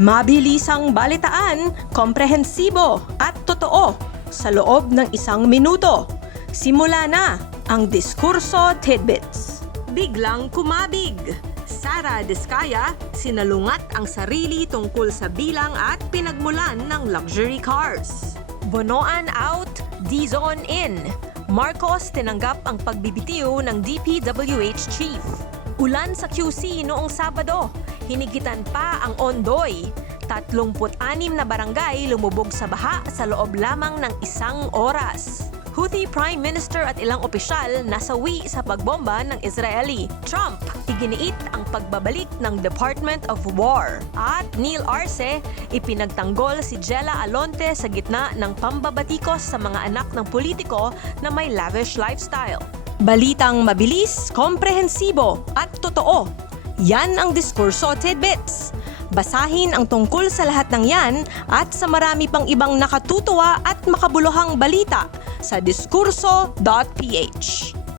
Mabilisang balitaan, komprehensibo at totoo sa loob ng 1 minuto. Simula na ang Diskurso Tidbits. Biglang kumabig. Sara Diskaya, sinalungat ang sarili tungkol sa bilang at pinagmulan ng luxury cars. Bonoan out, D-Zone in. Marcos tinanggap ang pagbibitiw ng DPWH chief. Ulan sa QC noong Sabado. Hinigitan pa ang Ondoy. 36 na barangay lumubog sa baha sa loob lamang ng 1 oras. Houthi Prime Minister at ilang opisyal nasawi sa pagbomba ng Israeli. Trump, iginiit ang pagbabalik ng Department of War. At Neil Arce, ipinagtanggol si Jella Alonte sa gitna ng pambabatikos sa mga anak ng politiko na may lavish lifestyle. Balitang mabilis, komprehensibo at totoo. Yan ang Diskurso Tidbits. Basahin ang tungkol sa lahat ng yan at sa marami pang ibang nakatutuwa at makabuluhang balita sa diskurso.ph.